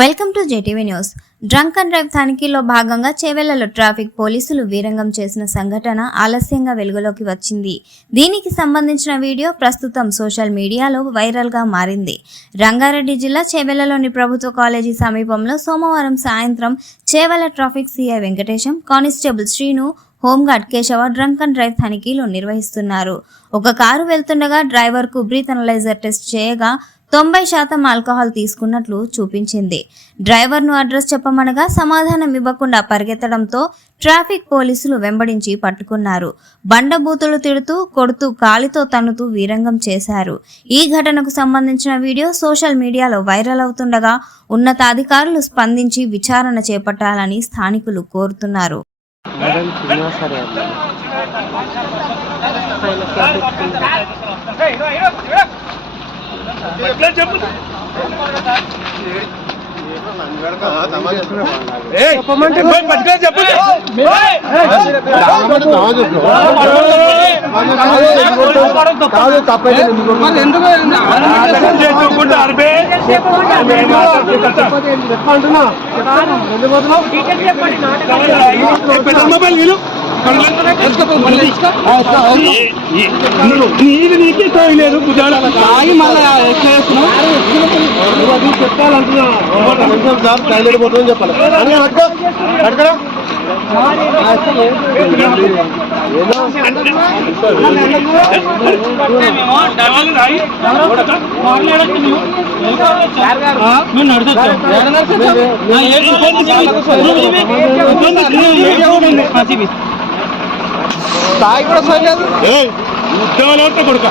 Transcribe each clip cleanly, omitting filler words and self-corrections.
Welcome to JTV news. Drunk and drive తనిఖీలో భాగంగా చేవెళ్లలో ట్రాఫిక్ పోలీసులు వీరంగం చేసిన సంఘటన ఆలస్యంగా వెలుగులోకి వచ్చింది. దీనికి సంబంధించిన వీడియో ప్రస్తుతం సోషల్ మీడియాలో వైరల్గా మారింది. రంగారెడ్డి జిల్లా చేవెళ్లలోని ప్రభుత్వ కాలేజీ సమీపంలో సోమవారం సాయంత్రం Chevella traffic CI Venkatesham, constable Srinu, home guard Keshava drunk and drive తనిఖీలు నిర్వహిస్తున్నారు. ఒక కారు వెళ్తుండగా డ్రైవర్కు బ్రీత్ అనలైజర్ టెస్ట్ చేయగా 90% ఆల్కహాల్ తీసుకున్నట్లు చూపించింది. డ్రైవర్ను అడ్రస్ చెప్పమనగా సమాధానం ఇవ్వకుండా పరిగెత్తడంతో ట్రాఫిక్ పోలీసులు వెంబడించి పట్టుకున్నారు. బండబూతులు తిడుతూ, కొడుతూ, కాలితో తన్నుతూ వీరంగం చేశారు. ఈ ఘటనకు సంబంధించిన వీడియో సోషల్ మీడియాలో వైరల్ అవుతుండగా ఉన్నతాధికారులు స్పందించి విచారణ చేపట్టాలని స్థానికులు కోరుతున్నారు. నీకే తోయలేదు తాగి మళ్ళీ చెప్పాలంటున్నా చెప్పాలి. తాగి కూడా సోయలేదు ఉద్యోగాలు కొడుక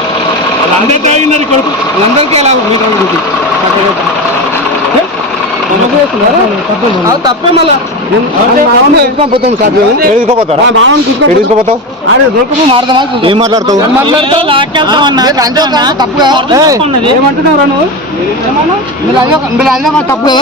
అందరు తాగినారు కొడుకు అందరికీ ఎలా తప్పే మళ్ళీ ఏం మాట్లాడతావు? ఏమంటున్నారా నువ్వు తప్పు